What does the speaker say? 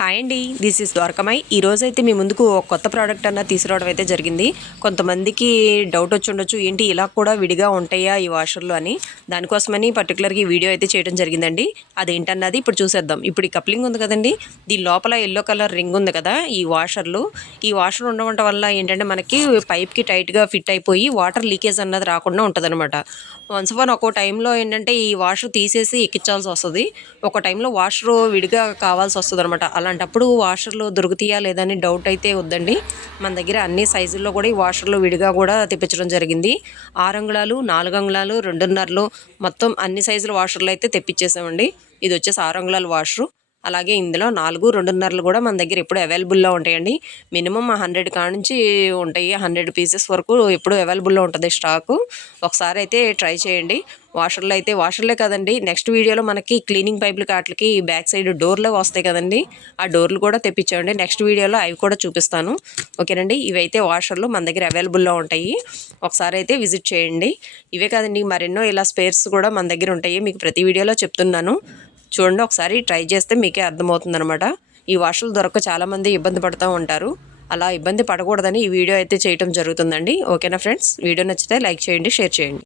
Hi అండి, this is ద్వారకమాయ్. ఈరోజైతే మీ ముందుకు ఒక కొత్త ప్రోడక్ట్ అన్న తీసుకురావడం అయితే జరిగింది. కొంతమందికి డౌట్ వచ్చి ఉండొచ్చు, ఏంటి ఇలా కూడా విడిగా ఉంటాయా ఈ వాషర్లు అని. దానికోసమని పర్టికులర్గా ఈ వీడియో అయితే చేయడం జరిగిందండి. అదేంటన్నది ఇప్పుడు చూసేద్దాం. ఇప్పుడు ఈ కప్లింగ్ ఉంది కదండి, దీని లోపల ఎల్లో కలర్ రింగ్ ఉంది కదా, ఈ వాషర్ ఉండడం వల్ల ఏంటంటే మనకి పైప్కి టైట్గా ఫిట్ అయిపోయి వాటర్ లీకేజ్ అన్నది రాకుండా ఉంటుంది అనమాట. వన్స్ వన్ ఒక్కో టైంలో ఏంటంటే ఈ వాషర్ తీసేసి ఎక్కించాల్సి వస్తుంది, ఒక టైంలో వాషర్ విడిగా కావాల్సి వస్తుంది అనమాట. అలాంటప్పుడు వాషర్లు దొరుకుతాయా లేదని డౌట్ అయితే వద్దండి. మన దగ్గర అన్ని సైజుల్లో కూడా ఈ వాషర్లు విడిగా కూడా తెప్పించడం జరిగింది. 6 అంగుళాలు, 4 అంగుళాలు, 2.5 మొత్తం అన్ని సైజుల వాషర్లు అయితే తెప్పించేసామండి. ఇది వచ్చేసి 6 అంగుళాల వాషరు. అలాగే ఇందులో 4, 2.5 కూడా మన దగ్గర ఎప్పుడు అవైలబుల్లో ఉంటాయండి. మినిమం 100 కాడ నుంచి ఉంటాయి, 100 పీసెస్ వరకు ఎప్పుడు అవైలబుల్లో ఉంటుంది స్టాకు. ఒకసారి అయితే ట్రై చేయండి. వాషర్లే కదండి, నెక్స్ట్ వీడియోలో మనకి క్లీనింగ్ పైపులు వాటికి బ్యాక్ సైడ్ డోర్లు వస్తాయి కదండి, ఆ డోర్లు కూడా తెప్పించామండి. నెక్స్ట్ వీడియోలో అవి కూడా చూపిస్తాను. ఓకేనండి, ఇవైతే వాషర్లు మన దగ్గర అవైలబుల్లో ఉంటాయి. ఒకసారి అయితే విజిట్ చేయండి. ఇవే కాదండి, మరెన్నో ఇలా స్పేర్స్ కూడా మన దగ్గర ఉంటాయి, మీకు ప్రతి వీడియోలో చెప్తున్నాను. చూడండి, ఒకసారి ట్రై చేస్తే మీకే అర్థమవుతుందనమాట. ఈ వాషర్లు దొరక్క చాలామంది ఇబ్బంది పడుతూ ఉంటారు. అలా ఇబ్బంది పడకూడదని ఈ వీడియో అయితే చేయటం జరుగుతుందండి. ఓకేనా ఫ్రెండ్స్, వీడియో నచ్చితే లైక్ చేయండి, షేర్ చేయండి.